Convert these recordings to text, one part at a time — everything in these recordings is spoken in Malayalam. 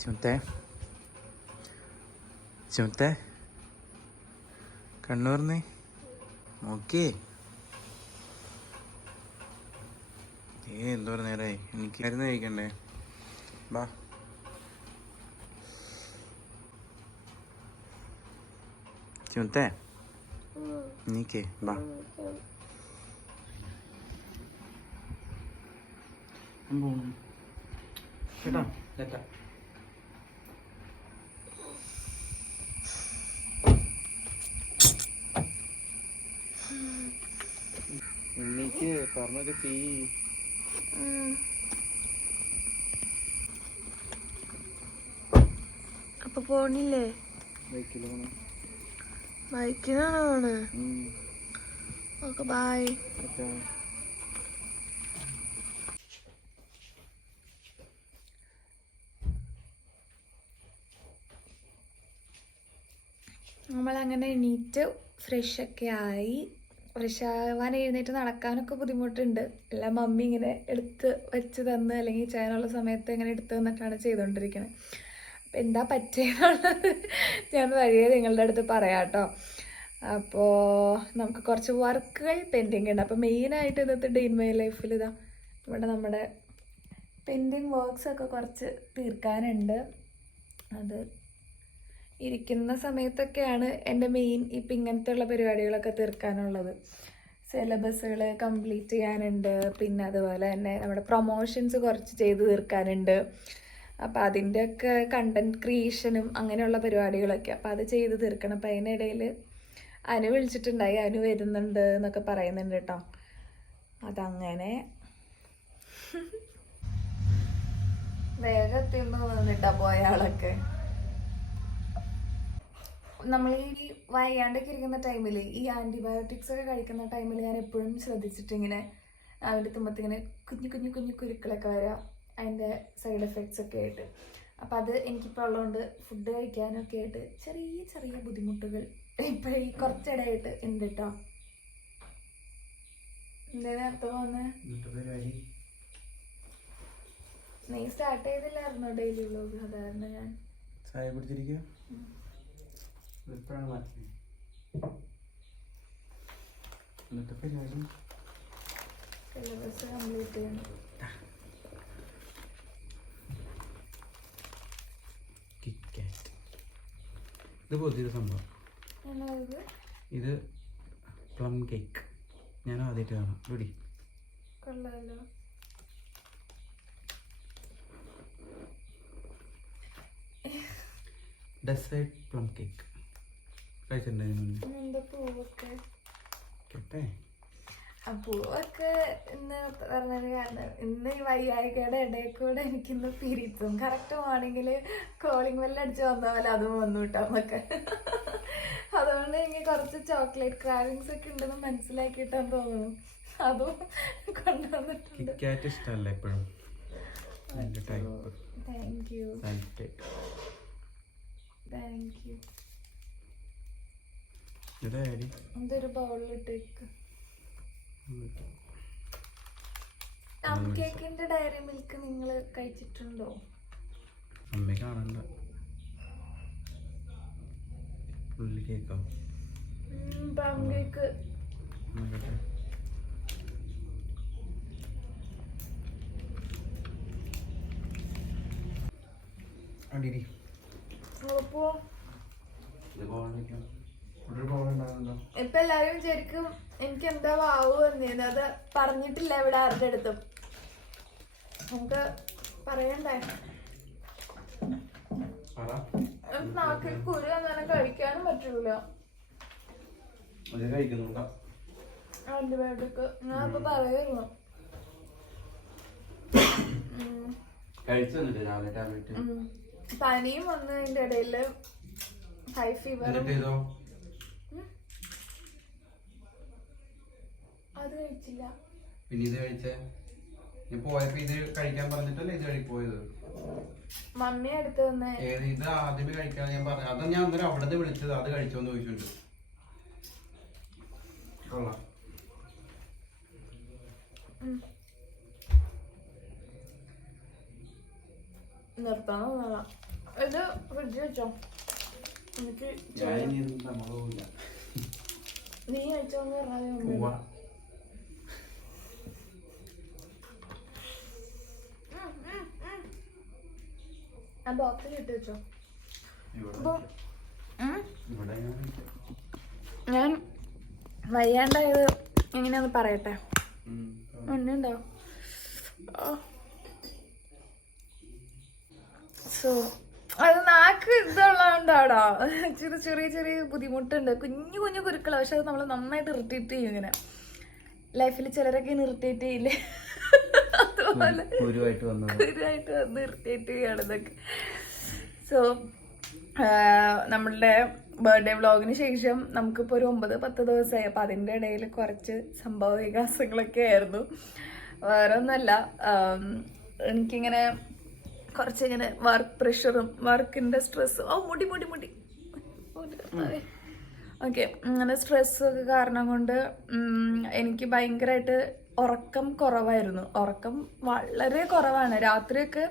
ചുമത്തേ ചുമത്തേ കണ്ണൂർന്ന് ഓക്കേ. എന്തോരം നേരമായി, എനിക്ക് മരുന്ന് കഴിക്കണ്ടേ? ബാ. ചുമത്തേ നീക്കേ ബാ. ചേട്ടാ ചേട്ടാ എനിക്ക് പറഞ്ഞൊക്കെ ചെയ്യ്. അപ്പൊ പോണില്ലേ? ബൈക്കിനാണോ പോണ്? Okay bye. നമ്മളങ്ങനെ എണീറ്റ് ഫ്രഷൊക്കെ ആയി. ഫ്രഷ് ആവാൻ എഴുന്നേറ്റ് നടക്കാനൊക്കെ ബുദ്ധിമുട്ടുണ്ട്. എല്ലാം മമ്മി ഇങ്ങനെ എടുത്ത് വെച്ച് തന്ന് അല്ലെങ്കിൽ ചെയ്യാനുള്ള സമയത്ത് ഇങ്ങനെ എടുത്ത് തന്നിട്ടാണ് ചെയ്തുകൊണ്ടിരിക്കുന്നത്. അപ്പം എന്താ പറ്റിയെന്നുള്ളത് ഞാൻ വഴിയെ നിങ്ങളുടെ അടുത്ത് പറയാം കേട്ടോ. അപ്പോൾ നമുക്ക് കുറച്ച് വർക്കുകൾ പെൻഡിങ് ഉണ്ട്. അപ്പോൾ മെയിനായിട്ട് ഇന്നത്തെ ഡേ ഇൻ മൈ ലൈഫിൽ ഇതാ ഇവിടെ നമ്മുടെ പെൻഡിങ് വർക്ക്സൊക്കെ കുറച്ച് തീർക്കാനുണ്ട്. അത് ഇരിക്കുന്ന സമയത്തൊക്കെയാണ് എൻ്റെ മെയിൻ ഇപ്പം ഇങ്ങനത്തെ ഉള്ള പരിപാടികളൊക്കെ തീർക്കാനുള്ളത്. സിലബസുകൾ കംപ്ലീറ്റ് ചെയ്യാനുണ്ട്. പിന്നെ അതുപോലെ തന്നെ നമ്മുടെ പ്രൊമോഷൻസ് കുറച്ച് ചെയ്ത് തീർക്കാനുണ്ട്. അപ്പം അതിൻ്റെയൊക്കെ കണ്ടൻറ് ക്രിയേഷനും അങ്ങനെയുള്ള പരിപാടികളൊക്കെ. അപ്പം അത് ചെയ്ത് തീർക്കണം. അപ്പം അതിനിടയിൽ അനു വിളിച്ചിട്ടുണ്ടായി, അനു വരുന്നുണ്ട് എന്നൊക്കെ പറയുന്നുണ്ട് കേട്ടോ. അതങ്ങനെ വേഗത്തിന്ന് വന്നിട്ടാ പോയ ആളൊക്കെ. നമ്മൾ ഈ വയ്യാണ്ടൊക്കെ ഇരിക്കുന്ന ടൈമിൽ ഈ ആൻറ്റിബയോട്ടിക്സ് ഒക്കെ കഴിക്കുന്ന ടൈമിൽ ഞാൻ എപ്പോഴും ശ്രദ്ധിച്ചിട്ടിങ്ങനെ അവൻ്റെ തുമ്പത്തിങ്ങനെ കുഞ്ഞു കുഞ്ഞു കുഞ്ഞു കുരുക്കളൊക്കെ വരാം, അതിൻ്റെ സൈഡ് എഫക്ട്സ് ഒക്കെ ആയിട്ട്. അപ്പം അത് എനിക്കിപ്പോൾ ഉള്ളതുകൊണ്ട് ഫുഡ് കഴിക്കാനൊക്കെ ആയിട്ട് ചെറിയ ചെറിയ ബുദ്ധിമുട്ടുകൾ ഇപ്പം ഈ കുറച്ചിടയായിട്ട് ഉണ്ട് കേട്ടോ. എന്താ നേരത്തെ പോന്നെ? നീ സ്റ്റാർട്ട് ചെയ്തില്ലായിരുന്നോ ഡെയിലി വ്ലോഗ്? അതായിരുന്നു ഞാൻ ചായ കുടിച്ചിരിക്കുക. സിലബസ് കംപ്ലീറ്റ് ചെയ്യണം. ഇത് പുതിയൊരു സംഭവം. ഇത് പ്ലം കേക്ക്. ഞാൻ ആദ്യമായിട്ട് കാണാം. റെഡി കൊള്ളാലോ. ഡെസേർട്ട് പ്ലം കേക്ക് കഴിച്ചിട്ടുണ്ടായിരുന്നു. എന്താ പൂവൊക്കെ? കേട്ടെ പൂവൊക്കെ ഇന്ന് പറഞ്ഞൊരു കാരണം, ഇന്ന് ഈ വയ്യായികയുടെ ഇടയിൽ കൂടെ എനിക്കിന്ന് പിരിച്ചും കറക്റ്റ് മോർണിംഗിൽ കോളിംഗ് ബെല്ല് അടിച്ച് വന്ന പോലെ അതും വന്നു കിട്ടാന്നൊക്കെ. അതുകൊണ്ട് എനിക്ക് കുറച്ച് ചോക്ലേറ്റ് ക്രാവിങ്സ് ഒക്കെ ഉണ്ടെന്ന് മനസ്സിലാക്കിയിട്ടാന്ന് തോന്നുന്നു. അതും കൊണ്ടുവന്നിട്ടുണ്ട്. ഇഷ്ടമല്ല എപ്പോഴും. Thank you thank you. എന്തൊരു ബൗളിലിട്ടേക്ക്. പ്ലം കേക്കിന്റെ ഡയറി മിൽക്ക് നിങ്ങൾ കഴിച്ചിട്ടുണ്ടോ? അമ്മ കാണണ്ട. കേക്കോ പ്ലം കേക്ക് ഇപ്പൊ എല്ലാരും ശരിക്കും എനിക്ക് എന്താ വാവു വന്നേന്ന് അത് പറഞ്ഞിട്ടില്ല ഇവിടെ ആരുടെ അടുത്തും. നമുക്ക് പറയണ്ടേ? നാക്കിൽ കുരു അങ്ങനെ കഴിക്കാനും പറ്റൂല. ആന്റിബയോട്ടിക് ഞാൻ ഇപ്പൊ പറയായിരുന്നു. പനിയും വന്ന് അതിന്റെ ഇടയില് ഹൈ ഫീവറും. അത് കഴിച്ചില്ല. പിന്നെ ഇത് കഴിച്ചേ പോയപ്പോ ഇത് കഴിക്കാൻ പറഞ്ഞിട്ടല്ലേ ഇത് പോയത്? മമ്മി അടുത്ത് തന്നെ ഇത് ആദ്യമേ കഴിക്കാൻ ഞാൻ പറഞ്ഞു. അതാ ഞാൻ അന്നേരം അവിടെ വിളിച്ചത്. അത് കഴിച്ചോന്ന് ചോദിച്ചിട്ടുണ്ട്. കൊള്ളാം. നിർത്താൻ ഇത് ഫ്രിഡ്ജ് വെച്ചോ, എനിക്ക് ഞാനിനി നമ്മളൂല്ല നീ കഴിച്ചോന്ന് പറഞ്ഞാൽ പോവാ. ആ ബോക്സിൽ ഇട്ട് വെച്ചോ. ഇവിടെ അപ്പൊ ഇവിടെ ഞാൻ വയ്യാണ്ടായത് എങ്ങനെയാന്ന് പറയട്ടെ. ഉണ്ടോ? സോ അത് നാക്ക് ഇതുള്ളതുകൊണ്ടാടാ ചെറിയ ചെറിയ ചെറിയ ബുദ്ധിമുട്ടുണ്ട്, കുഞ്ഞു കുഞ്ഞു കുരുക്കളാണ്. പക്ഷെ അത് നമ്മൾ നന്നായിട്ട് ഇറിറ്റേറ്റ് ചെയ്യും. ഇങ്ങനെ ലൈഫിൽ ചിലരൊക്കെ ഇറിറ്റേറ്റ് ചെയ്യില്ലേ, അതുപോലെ കുരുവായിട്ട് വന്ന് ഇറിറ്റേറ്റ് ചെയ്യാണ് ഇതൊക്കെ. സോ നമ്മളുടെ ബർത്ത്ഡേ വ്ളോഗിന് ശേഷം നമുക്കിപ്പോൾ ഒരു 9-10 ദിവസമായി. അപ്പം അതിൻ്റെ ഇടയിൽ കുറച്ച് സംഭവ വികാസങ്ങളൊക്കെ ആയിരുന്നു. വേറെ ഒന്നുമല്ല, എനിക്കിങ്ങനെ കുറച്ചിങ്ങനെ വർക്ക് പ്രഷറും വർക്കിൻ്റെ സ്ട്രെസ്സും മുടി ഓക്കെ, അങ്ങനെ സ്ട്രെസ്സൊക്കെ കാരണം കൊണ്ട് എനിക്ക് ഭയങ്കരമായിട്ട് ഉറക്കം കുറവായിരുന്നു. ഉറക്കം വളരെ കുറവാണ്. രാത്രിയൊക്കെ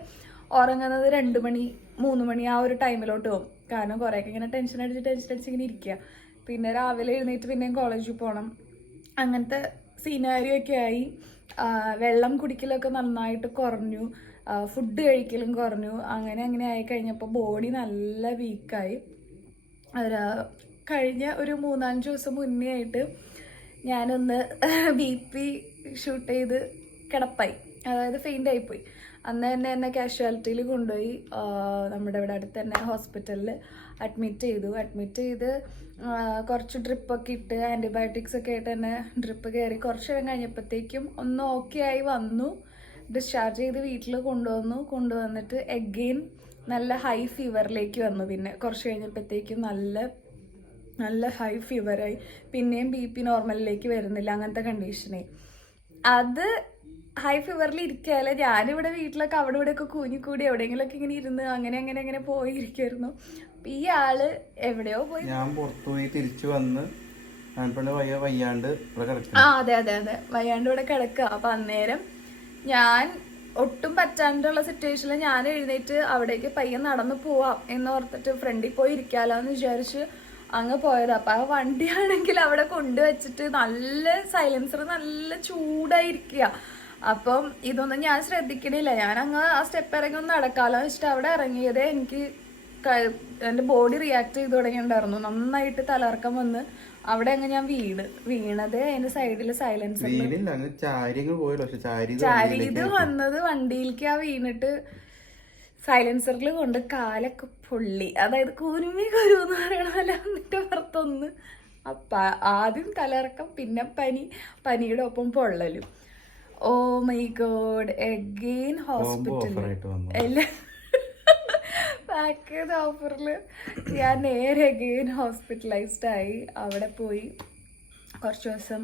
ഉറങ്ങുന്നത് 2 മണി 3 മണി ആ ഒരു ടൈമിലോട്ട് പോകും. കാരണം കുറേയൊക്കെ ഇങ്ങനെ ടെൻഷൻ അടിച്ച് ഇങ്ങനെ ഇരിക്കുക. പിന്നെ രാവിലെ എഴുന്നേറ്റ് പിന്നെയും കോളേജിൽ പോകണം. അങ്ങനത്തെ സീനാരിയോ ഒക്കെ ആയി. വെള്ളം കുടിക്കലൊക്കെ നന്നായിട്ട് കുറഞ്ഞു, ഫുഡ് കഴിക്കലും കുറഞ്ഞു. അങ്ങനെ ആയി കഴിഞ്ഞപ്പോൾ ബോഡി നല്ല വീക്കായി. കഴിഞ്ഞ ഒരു 3-5 ദിവസം മുന്നേ ആയിട്ട് ഞാനൊന്ന് BP ഷൂട്ട് ചെയ്ത് കിടപ്പായി, അതായത് ഫെയിൻ്റ് ആയിപ്പോയി. അന്ന് തന്നെ എന്നെ കാഷ്വാലിറ്റിയിൽ കൊണ്ടുപോയി നമ്മുടെ ഇവിടെ അടുത്ത് തന്നെ ഹോസ്പിറ്റലിൽ അഡ്മിറ്റ് ചെയ്ത് കുറച്ച് ഡ്രിപ്പൊക്കെ ഇട്ട് ആൻറ്റിബയോട്ടിക്സ് ഒക്കെ ആയിട്ട് തന്നെ ഡ്രിപ്പ് കയറി. കുറച്ച് നേരം കഴിഞ്ഞപ്പോഴത്തേക്കും ഒന്ന് ഓക്കെ ആയി വന്നു. ഡിസ്ചാർജ് ചെയ്ത് വീട്ടിൽ കൊണ്ടുവന്നിട്ട് എഗെയിൻ നല്ല ഹൈ ഫീവറിലേക്ക് വന്നു. പിന്നെ കുറച്ച് കഴിഞ്ഞപ്പോഴത്തേക്കും നല്ല ഹൈ ഫീവറായി. പിന്നെയും BP നോർമലിലേക്ക് വരുന്നില്ല, അങ്ങനത്തെ കണ്ടീഷനായി. അത് ഹൈ ഫീവറിൽ ഇരിക്കാല്ലേ, ഞാനിവിടെ വീട്ടിലൊക്കെ അവിടെ ഇവിടെയൊക്കെ കൂടി എവിടെയെങ്കിലുമൊക്കെ ഇങ്ങനെ ഇരുന്ന് അങ്ങനെ പോയിരിക്കുമായിരുന്നു. ഈ ആള് എവിടെയോ പോയി, ഞാൻ പുറത്തുപോയി തിരിച്ചു വന്ന് വയ്യാണ്ട് അതെ വയ്യാണ്ട് ഇവിടെ കിടക്കുക. അപ്പൊ അന്നേരം ഞാൻ ഒട്ടും പറ്റാണ്ടുള്ള സിറ്റുവേഷനിൽ ഞാൻ എഴുന്നേറ്റ് അവിടേക്ക് പയ്യെ നടന്നു പോവാം എന്നോർത്തിട്ട് ഫ്രണ്ടിൽ പോയി ഇരിക്കാലോന്ന് വിചാരിച്ച് അങ്ങ് പോയത്. അപ്പൊ ആ വണ്ടിയാണെങ്കിൽ അവിടെ കൊണ്ടുവച്ചിട്ട് നല്ല സൈലൻസർ നല്ല ചൂടായിരിക്കുക. അപ്പം ഇതൊന്നും ഞാൻ ശ്രദ്ധിക്കണില്ല. ഞാൻ അങ്ങ് ആ സ്റ്റെപ്പ് ഇറങ്ങി ഒന്ന് നടക്കാലോ വെച്ചിട്ട് അവിടെ ഇറങ്ങിയതേ എനിക്ക് എൻ്റെ ബോഡി റിയാക്ട് ചെയ്ത് തുടങ്ങിയിട്ടുണ്ടായിരുന്നു. നന്നായിട്ട് തലർക്കം വന്ന് അവിടെ അങ്ങ് ഞാൻ വീണത് അതിന്റെ സൈഡിൽ സൈലൻസർ ചാരിത് വന്നത് വണ്ടിയിലേക്ക് ആ വീണിട്ട് സൈലൻസറിൽ കൊണ്ട് കാലൊക്കെ പൊള്ളി. അതായത് കുരുമി കരുവെന്ന് പറയണമല്ല. എന്നിട്ട് പുറത്തൊന്ന് ആദ്യം തലർക്കം, പിന്നെ പനിയുടെ ഒപ്പം പൊള്ളലും. ഓ മൈ ഗോഡ്, എഗെയിൻ ഹോസ്പിറ്റലിൽ പാക്കേജ് ഓഫറിൽ ഞാൻ നേരെ എഗെയിൻ ഹോസ്പിറ്റലൈസ്ഡ് ആയി. അവിടെ പോയി കുറച്ച് ദിവസം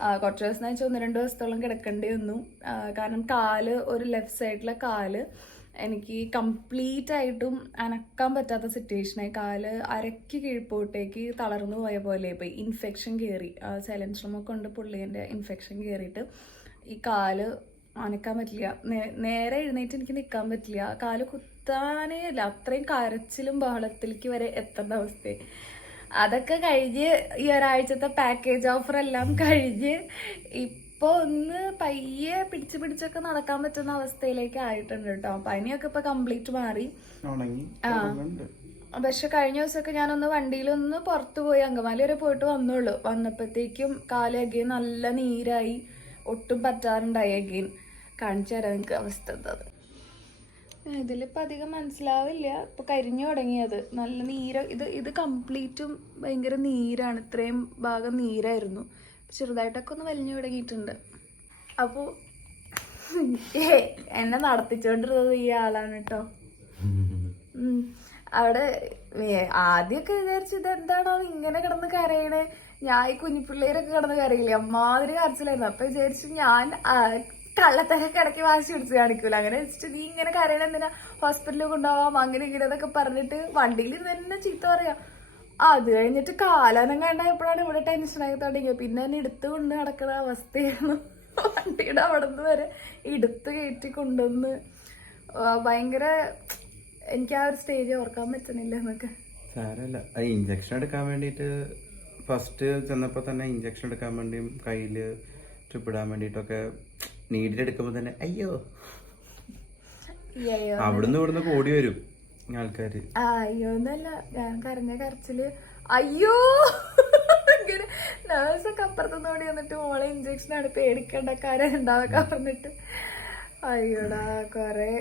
എന്ന് വെച്ചാൽ 1-2 ദിവസത്തോളം കിടക്കേണ്ടി വന്നു. കാരണം ഒരു ലെഫ്റ്റ് സൈഡിലെ കാല് എനിക്ക് കംപ്ലീറ്റ് ആയിട്ടും അനക്കാൻ പറ്റാത്ത സിറ്റുവേഷനായി. കാല് അരയ്ക്ക് കീഴ്പോട്ടേക്ക് തളർന്നു പോയ പോലെ പോയി. ഇൻഫെക്ഷൻ കയറി, സൈലൻസറുമൊക്കെ കൊണ്ട് പുള്ളിൻ്റെ ഇൻഫെക്ഷൻ കയറിയിട്ട് ഈ കാല് അനക്കാൻ പറ്റില്ല. നേരെ എഴുന്നേറ്റ് എനിക്ക് നിൽക്കാൻ പറ്റില്ല. കാല് കുത്താനേ ഇല്ല. അത്രയും കരച്ചിലും ബഹളത്തിലേക്ക് വരെ എത്തേണ്ട അവസ്ഥയായി. അതൊക്കെ കഴിഞ്ഞ് ഈ ഒരാഴ്ചത്തെ പാക്കേജ് ഓഫർ എല്ലാം കഴിഞ്ഞ് ഇപ്പോൾ ഒന്ന് പയ്യെ പിടിച്ചൊക്കെ നടക്കാൻ പറ്റുന്ന അവസ്ഥയിലേക്ക് ആയിട്ടുണ്ട് കേട്ടോ. പനിയൊക്കെ ഇപ്പൊ കംപ്ലീറ്റ് മാറി. പക്ഷെ കഴിഞ്ഞ ദിവസമൊക്കെ ഞാനൊന്ന് വണ്ടിയിലൊന്ന് പുറത്തു പോയി അങ്കമാലി വരെ പോയിട്ട് വന്നപ്പോഴത്തേക്കും കാല് അഗെയിൻ നല്ല നീരായി, ഒട്ടും പറ്റാറുണ്ടായി. അഗെയിൻ കാണിച്ചു തരാം നിങ്ങൾക്ക് അവസ്ഥ എന്താത്. ഇതിലിപ്പോൾ അധികം മനസ്സിലാവില്ല. ഇപ്പോൾ കരിഞ്ഞു തുടങ്ങിയത് നല്ല ഇത് കംപ്ലീറ്റും ഭയങ്കര നീരാണ്. ഇത്രയും ഭാഗം നീരായിരുന്നു. ചെറുതായിട്ടൊക്കെ ഒന്ന് വലിഞ്ഞു തുടങ്ങിയിട്ടുണ്ട്. അപ്പോൾ എന്നെ നടത്തിച്ചോണ്ടിരുന്നത് ഈ ആളാണ് കേട്ടോ. അവിടെ ആദ്യമൊക്കെ വിചാരിച്ചു ഇതെന്താണോ ഇങ്ങനെ കിടന്ന് കരയണേ. ഞാൻ ഈ കുഞ്ഞിപ്പിള്ളേരൊക്കെ കിടന്ന് കരയില്ലേ, അമ്മാതിരി കരച്ചിലായിരുന്നു. അപ്പൊ വിചാരിച്ചു ഞാൻ കള്ളത്തരൊക്കെ ഇടയ്ക്ക് വാശി പിടിച്ച് കാണിക്കൂല. അങ്ങനെ വെച്ചിട്ട് നീ ഇങ്ങനെ കരയണ എന്തിനാ, ഹോസ്പിറ്റലിൽ കൊണ്ടുപോവാം അങ്ങനെ ഇങ്ങനെ എന്നൊക്കെ പറഞ്ഞിട്ട് വണ്ടിയിൽ തന്നെ ചീത്ത പറയാം. അത് കഴിഞ്ഞിട്ട് കാലനം കണ്ടായപ്പോഴാണ് ഇവിടെ ടെൻഷനായി തുടങ്ങിയത്. പിന്നെ തന്നെ എടുത്തു കൊണ്ട് നടക്കുന്ന അവസ്ഥയായിരുന്നു. വണ്ടിയുടെ അവിടെ നിന്ന് വരെ എടുത്ത് കയറ്റി കൊണ്ടുവന്ന് ഭയങ്കര എനിക്ക് ആ ഒരു സ്റ്റേജ് ഓർക്കാൻ പറ്റുന്നില്ല എന്നൊക്കെ. സാരല്ല, അത് ഇഞ്ചക്ഷൻ എടുക്കാൻ വേണ്ടിയിട്ട് ഫസ്റ്റ് ചെന്നപ്പോൾ തന്നെ ഇഞ്ചക്ഷൻ എടുക്കാൻ വേണ്ടിയും കയ്യിൽ ട്രിപ്പ് ഇടാൻ വേണ്ടിയിട്ടൊക്കെ നീഡിലെടുക്കുമ്പോൾ തന്നെ അയ്യോ അവിടുന്ന് ഇവിടുന്ന് കൂടി വരും ആൾക്കാര്. അയ്യോ എന്നല്ല, ഞാൻ കരഞ്ഞ കരച്ചില് അയ്യോ ഇങ്ങനെ നേഴ്സൊക്കെ അപ്പുറത്തുനിന്ന് ഓടി വന്നിട്ട് മോളെ ഇഞ്ചക്ഷൻ ആണ് പേടിക്കേണ്ട കാര്യം ഉണ്ടാവൊക്കെ പറഞ്ഞിട്ട് അയ്യോടാ കൊറേ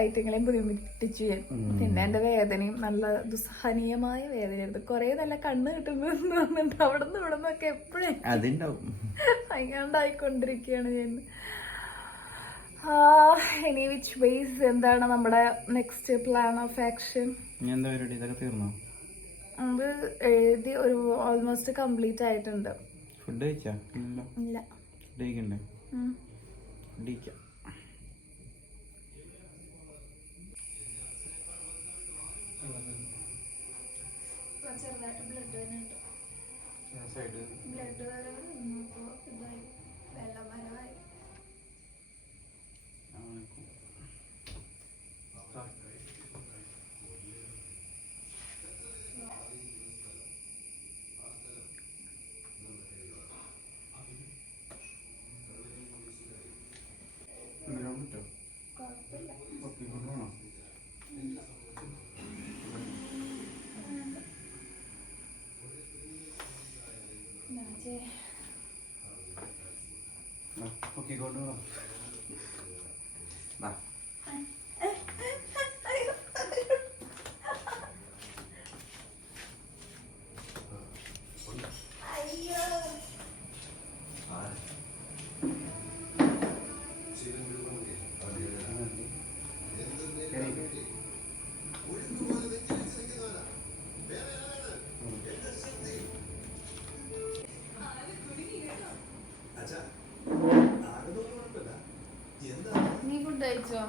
ഐറ്റങ്ങളെയും ബുദ്ധിമുട്ടിച്ചു ഞാൻ. പിന്നെ എന്റെ വേദനയും നല്ല ദുസ്സഹനീയമായ വേദനയായിരുന്നു. കൊറേ നല്ല കണ്ണ് കിട്ടുന്നു പറഞ്ഞിട്ട് അവിടെ നിന്ന് ഇവിടെ നിന്നൊക്കെ എപ്പോഴും ഭയങ്കരണ്ടായിക്കൊണ്ടിരിക്കുകയാണ് ഞാൻ. ഇനി വിച്ച് വേസ് എന്താണ് നമ്മുടെ നെക്സ്റ്റ് പ്ലാൻ ഓഫ് ആക്ഷൻ? അത് എഴുതി ഒരു ഓൾമോസ്റ്റ് കംപ്ലീറ്റ് ആയിട്ടുണ്ട്. ഫുഡ് കഴിച്ചാ? ഇല്ല. ചെറുതായിട്ട് ബ്ലഡ് വരുന്നുണ്ട്. ബ്ലഡ് വരവ് ഇതായി വെള്ളം വരവായി. നീ ഫുഡ് കഴിച്ചോ?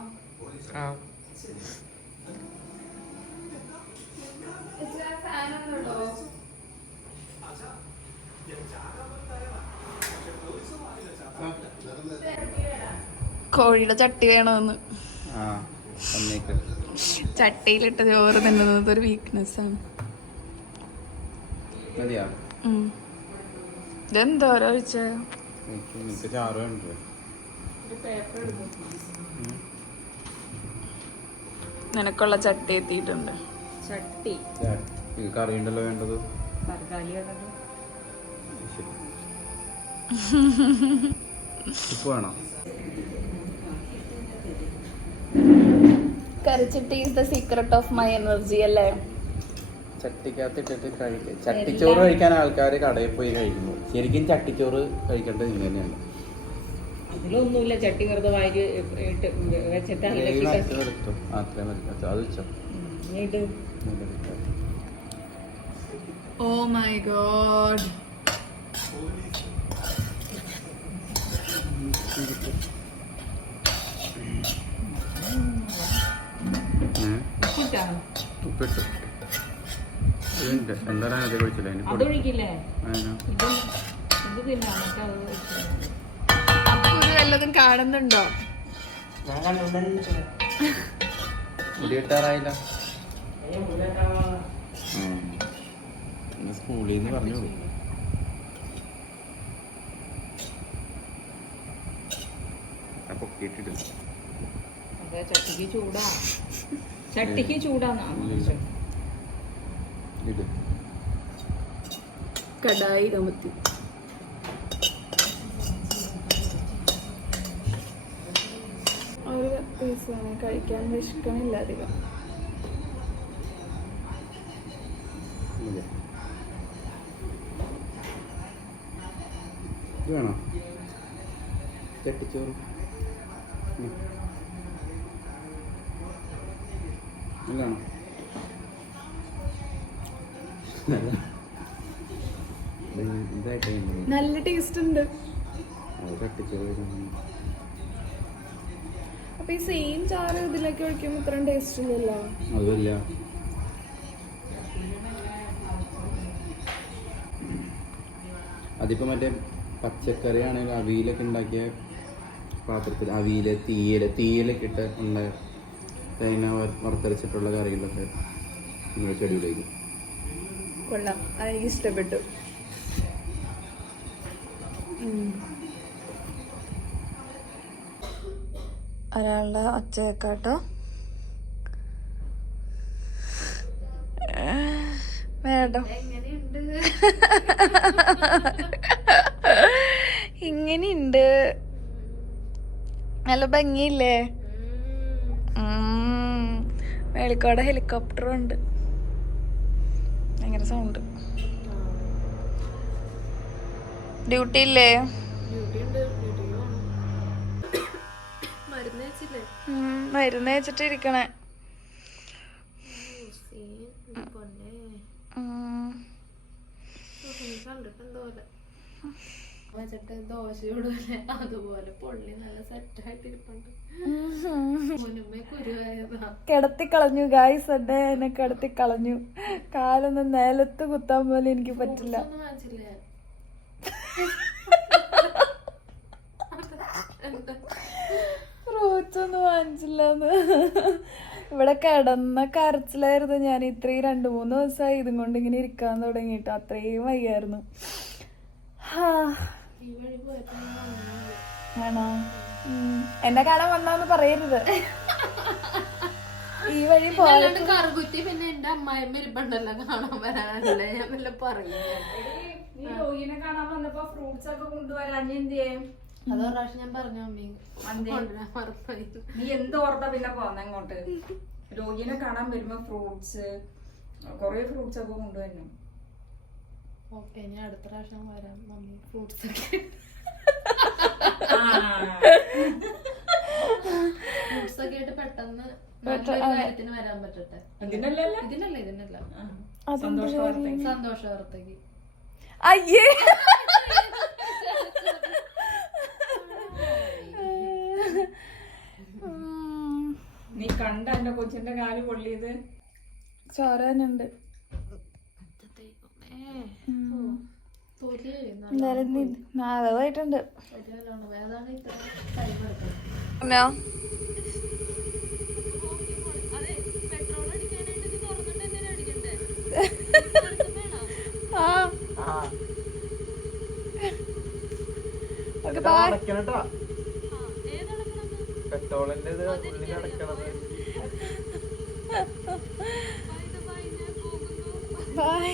കോഴിയുടെ ചട്ടി വേണമെന്ന്. ചട്ടിയിലിട്ട് ചോറ് തിന്നുന്നത് ഒരു വീക്ക്നെസ് ആണ്. ഇതെന്തോ ഒഴിച്ച നിനക്കുള്ള ചട്ടി എത്തിയിട്ടുണ്ട്. ചട്ടി കറി ഉണ്ടല്ലോ വേണ്ടത്. വേണോ? കറിച്ചട്ടി is the secret of my energy അല്ലേ? ചട്ടിക്കകത്തിട്ടിട്ട് കഴിക്കുക. ചട്ടിച്ചോറ് കഴിക്കാൻ ആൾക്കാർ കടയിൽ പോയി കഴിക്കുന്നു. ശരിക്കും ചട്ടിച്ചോറ് കഴിക്കേണ്ടത് ഇങ്ങനെ തന്നെയാണ്. ഇതിലൊന്നുമില്ല, ചട്ടി വെറുതെ വാരി വെച്ചിട്ട് അത് വെച്ചോ. Oh my god. ഉപ്പിട്ടു. എന്താണ് അതേ കുഴിച്ചില്ലേ? വല്ലതും കാണുന്നുണ്ടോ? മുടിയിട്ടാറായില്ല. സ്കൂളിൽ നിന്ന് പറഞ്ഞോളൂ. പൊക്കിയിട്ടിട്ട് ചട്ടിക്ക് ചൂടാ. ചട്ടിക്ക് ചൂടാന്നാ കടായി കമത്തി. ഒരു പീസാണ് കഴിക്കാൻ വിശക്കണില്ല അധികം. വേണോ ചട്ടിച്ചോറ്? ഇല്ലാണോ? നല്ല ടേസ്റ്റ് ഉണ്ട്. അപ്പൊ ഈ സെയിം ചാറ് ഇതിലേക്ക് ഒഴിക്കുമ്പോ ഇത്രയും ടേസ്റ്റ് ഇല്ലല്ലോ. അതുമില്ല. അതിപ്പോ മറ്റേ പച്ചക്കറി ആണെങ്കിൽ അവിയലൊക്കെ ഉണ്ടാക്കിയ പാത്രത്തിൽ അവിയല് തീയലൊക്കെ ഇട്ട് ഉള്ള തേങ്ങ വറുത്തരച്ചിട്ടുള്ള കറികളൊക്കെ നിങ്ങൾക്ക് അടിപൊളിയായിരിക്കും. കൊള്ളാം, അതെനിക്ക് ഇഷ്ടപ്പെട്ടു. ഒരാളുടെ ഒച്ച കേട്ടോ. മേഡം ഇങ്ങനെയുണ്ട്, നല്ല ഭംഗിയില്ലേ? മേളിക്കോടെ ഹെലികോപ്റ്ററും ഉണ്ട്, ഭയങ്കര സൗണ്ട്. ഡ്യൂട്ടി ഇല്ലേ? മരുന്ന് വെച്ചിട്ട് ഇരിക്കണേ. കിടത്തിക്കളഞ്ഞു ഗായ്സ്, എന്നെ കിടത്തിക്കളഞ്ഞു. കാലൊന്നും നിലത്ത് കുത്താൻ പോലും എനിക്ക് പറ്റില്ല. ഫ്രൂട്ട്സ് ഒന്നും വാങ്ങിച്ചില്ലെന്ന്. ഇവിടെ കിടന്ന കരച്ചിലായിരുന്നു. ഞാൻ ഇത്രയും 2-3 ദിവസമായി ഇതും കൊണ്ട് ഇങ്ങനെ ഇരിക്കാൻ തുടങ്ങിയിട്ട്. അത്രയും വയ്യായിരുന്നു. ആണോ? എന്നെ കാണാൻ വന്നാന്ന് പറയരുത്. ഈ വഴി പോയിട്ട് കറുകുറ്റി പിന്നെ എന്റെ അമ്മായിമ്മ ഇരിപ്പുണ്ടല്ലോ കാണാൻ വരാനല്ലേ ഞാൻ വല്ല പറയും. കാണാൻ വന്നപ്പോ ഫ്രൂട്ട്സ് ഒക്കെ കൊണ്ടുവരാൻ എന്ത് അതോ പ്രാവശ്യം ഞാൻ പറഞ്ഞു അമ്മ നീ എന്തോർത്താ പിന്നെ പോന്ന ഇങ്ങോട്ട്? രോഗിനെ കാണാൻ വരുമ്പോ ഫ്രൂട്ട്സ്, കൊറേ ഫ്രൂട്ട്സ് ഒക്കെ കൊണ്ടുവന്നു. ഓക്കെ, ഞാൻ അടുത്ത പ്രാവശ്യം വരാം മമ്മി. ഫ്രൂട്ട്സ് ഒക്കെ ഫ്രൂട്ട്സ് ഒക്കെ ആയിട്ട് പെട്ടെന്ന് കാര്യത്തിന് വരാൻ പറ്റട്ടെ. ഇതിനല്ല സന്തോഷ വാർത്തക്ക്. അയ്യേ, നീ കണ്ട എന്റെ കൊച്ചിന്റെ കാല് പൊള്ളിയത്? ചോരാനുണ്ട്. നാളായിട്ടുണ്ട്. ബൈ.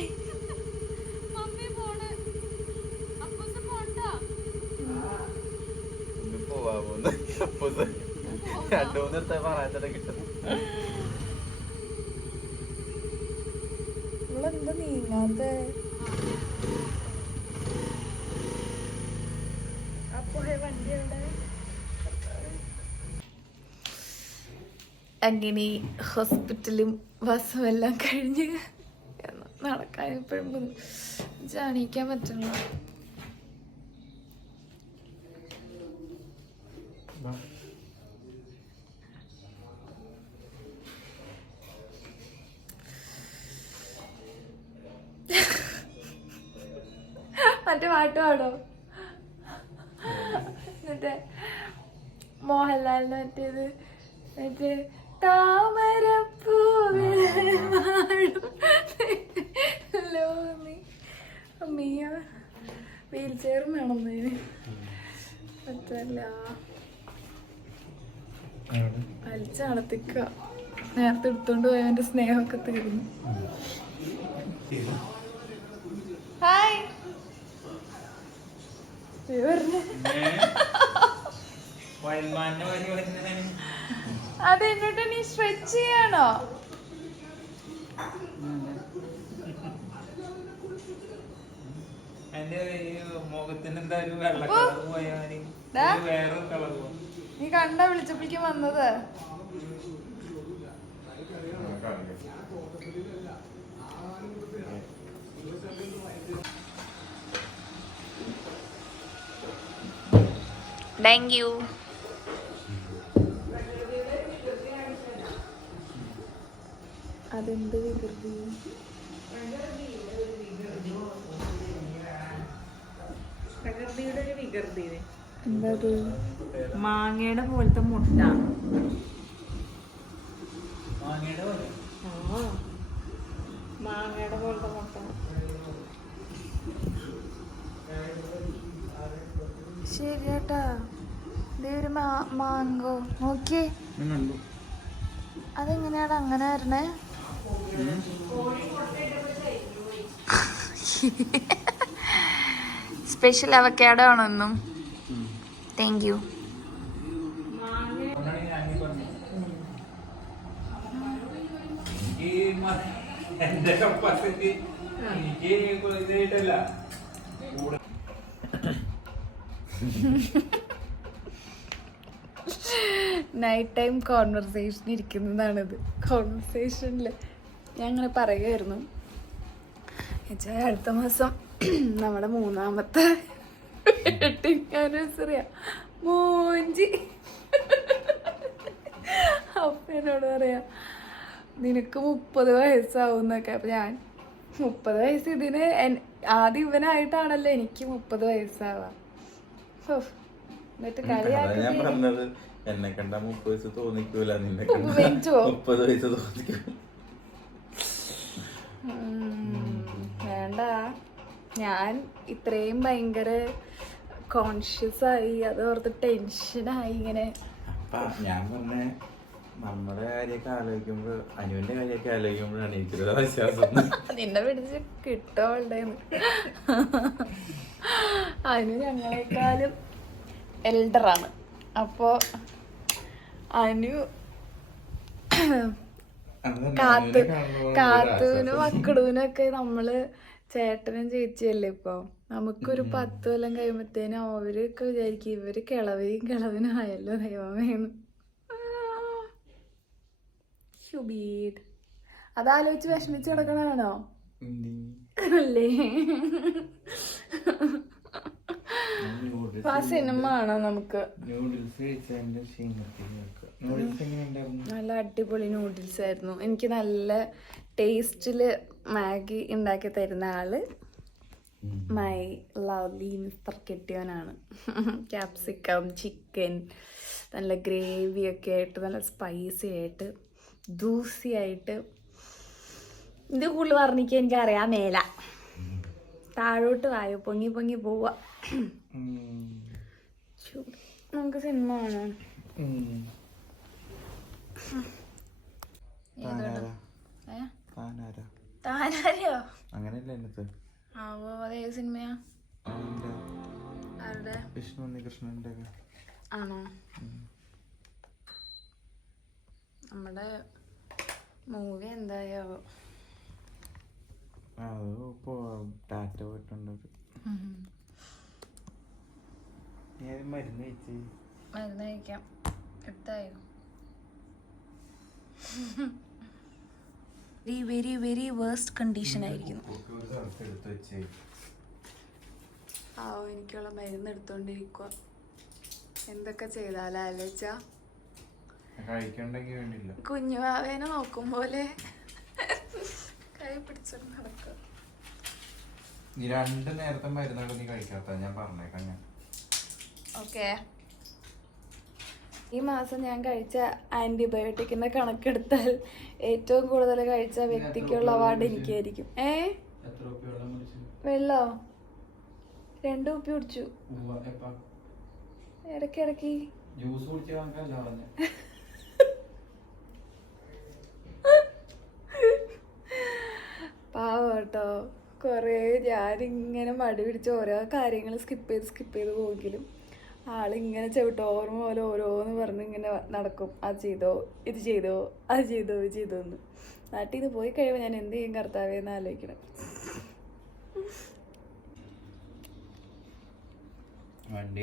ഇവളെന്താ നീങ്ങാത്തെ? അങ്ങനെ ഹോസ്പിറ്റലും ബസ്സും എല്ലാം കഴിഞ്ഞ് നടക്കാൻ ഇപ്പോഴും ജാണിക്കാൻ പറ്റുന്നു. മറ്റേ പാട്ട് പാടോ? മറ്റേ മോഹൻലാലിന് മറ്റേത് മറ്റേ അമ്മീയ വീൽ ചെയർ വേണമെന്നതിന് പറ്റല്ല. വലിച്ചടത്തിക്ക. നേരത്തെ എടുത്തോണ്ട് പോയ എന്റെ സ്നേഹമൊക്കെ തീർന്നു. ഹായ് അത് എന്നിട്ട് നീ സ്ട്രെച്ച് ചെയ്യാണോ? നീ കണ്ട വിളിച്ചപ്പോഴേക്കും വന്നത്? Thank you. അതെന്ത് വികൃതി? പ്രകൃതിയുടെ ഒരു വികൃതി. എന്താ മാങ്ങയുടെ പോലത്തെ മുട്ട മാങ്കോ നോക്കിയേ, അതെങ്ങനെയാണ് അങ്ങനെ വരണേ? സ്പെഷ്യൽ അവക്കാഡോ ആണോ ഒന്നും? Thank you. എന്റെ കപ്പാസിറ്റി എനിക്ക് ഇതായിട്ടല്ല. നൈറ്റ് ടൈം കോൺവെർസേഷൻ ഇരിക്കുന്നതാണിത്. കോൺവെർസേഷനിൽ ഞാൻ അങ്ങനെ പറയുമായിരുന്നു, എന്നുവെച്ചാൽ അടുത്ത മാസം നമ്മുടെ 3ാമത്തെ വെഡിങ് ആനിവേഴ്സറിയാ. മോഞ്ചി അപ്പ എന്നോട് പറയാ നിനക്ക് 30 വയസ്സാവും എന്നൊക്കെ. അപ്പം ഞാൻ 30 വയസ്സ് ഇതിന് ആദ്യം ഇവനായിട്ടാണല്ലോ എനിക്ക് 30 വയസ്സാവാം. എന്നിട്ട് കളിയാക്കി ഞാൻ പറഞ്ഞത് എന്നെ കണ്ട 30 വയസ്സ് തോന്നിക്കൂല, നിന്നെ കണ്ട 30 വയസ്സ് തോന്നിക്കൂല. വേണ്ട, ഞാൻ ഇത്രയും ഭയങ്കര കോൺഷ്യസ് ആയി, അത് ഓർത്ത് ടെൻഷനായി ഇങ്ങനെ. അപ്പൊ ഞാൻ പറഞ്ഞ നമ്മുടെ കാര്യമൊക്കെ ആലോചിക്കുമ്പോ അനുവിന്റെ കാര്യമൊക്കെ ആലോചിക്കുമ്പോഴാണ് എനിക്കൊരു വിശ്വാസം. നിന്നെ പിടിച്ച് കിട്ടുകളുടെന്ന്. അനു ഞങ്ങളെക്കാളും എൽഡറാണ്. അപ്പോ അനു കാത്തൂനും മക്കളൂനും ഒക്കെ നമ്മള് ചേട്ടനും ചേച്ചിയല്ലേ ഇപ്പൊ. നമുക്കൊരു 10 കൊല്ലം കഴിയുമ്പത്തേനും അവരൊക്കെ വിചാരിക്കും ഇവര് കിളവിനും ആയല്ലോ ദൈവമേന്ന്. അതാലോചിച്ച് വിഷമിച്ച് കിടക്കണാണോ? അല്ലേ? ആ സിനിമ ആണോ നമുക്ക്? നല്ല അടിപൊളി നൂഡിൽസ് ആയിരുന്നു. എനിക്ക് നല്ല ടേസ്റ്റില് മാഗി ഉണ്ടാക്കി തരുന്ന ആള് മൈ ലവ്ലി മിസ്റ്റർ കെട്ടിയോനാണ്. ക്യാപ്സിക്കം, ചിക്കൻ, നല്ല ഗ്രേവിയൊക്കെ ആയിട്ട്, നല്ല സ്പൈസി ആയിട്ട്, ജ്യൂസി ആയിട്ട്. ഇത് കൂടുതൽ പറഞ്ഞിക്ക് എനിക്കറിയാൻ മേല. താഴോട്ട് വായോ, പൊങ്ങി പൊങ്ങി പോവാ. നമുക്ക് സിനിമ കാണോ? താനാരോ? അങ്ങനെയല്ല എന്നത്. ആവോ, അതേത് സിനിമയാ? ആരുടെ? കൃഷ്ണന്റെ ആണോ? നമ്മുടെ മൂവി എന്തായോ? ടാറ്റ പോയിട്ടുണ്ട്. മരുന്ന് കഴിക്കാം. എടുത്തായോ? വെരി വെരി വേഴ്സ്റ്റ് കണ്ടീഷൻ ആയിരിക്കുന്നു. എനിക്കുള്ള മരുന്ന് എടുത്തോണ്ടിരിക്കുക. എന്തൊക്കെ ചെയ്താലാ ആലോചിച്ചാ? കുഞ്ഞുവാവേനെ നോക്കും പോലെ കൈ പിടിച്ചോണ്ട് നടക്കുക. നീ 2 നേരത്തെ മരുന്നുകൾ നീ കഴിക്കാത്ത ഞാൻ പറഞ്ഞേക്കാം. ഞാൻ ഓക്കെ, ഈ മാസം ഞാൻ കഴിച്ച ആന്റിബയോട്ടിക്കിന്റെ കണക്കെടുത്താൽ ഏറ്റവും കൂടുതൽ കഴിച്ച വ്യക്തിക്കുള്ള അവാർഡ് എനിക്കായിരിക്കും. വെള്ളോ 2 കുപ്പി കുടിച്ചു. ഇടയ്ക്കിടയ്ക്ക് പാവം കേട്ടോ. കുറേ ഞാനിങ്ങനെ മടി പിടിച്ച് ഓരോ കാര്യങ്ങൾ സ്കിപ്പ് ചെയ്ത് പോയെങ്കിലും ആളിങ്ങനെ ഓർമ്മ പോലെ ഓരോന്ന് പറഞ്ഞ് ഇങ്ങനെ നടക്കും. അത് ചെയ്തോ, ഇത് ചെയ്തോ, അത് ചെയ്തോ, ഇത് ചെയ്തോ എന്ന്. നാട്ടിൽ നിന്ന് പോയി കഴിയുമ്പോൾ ഞാൻ എന്ത് ചെയ്യും കർത്താവേന്ന് ആലോചിക്കണം. വണ്ടി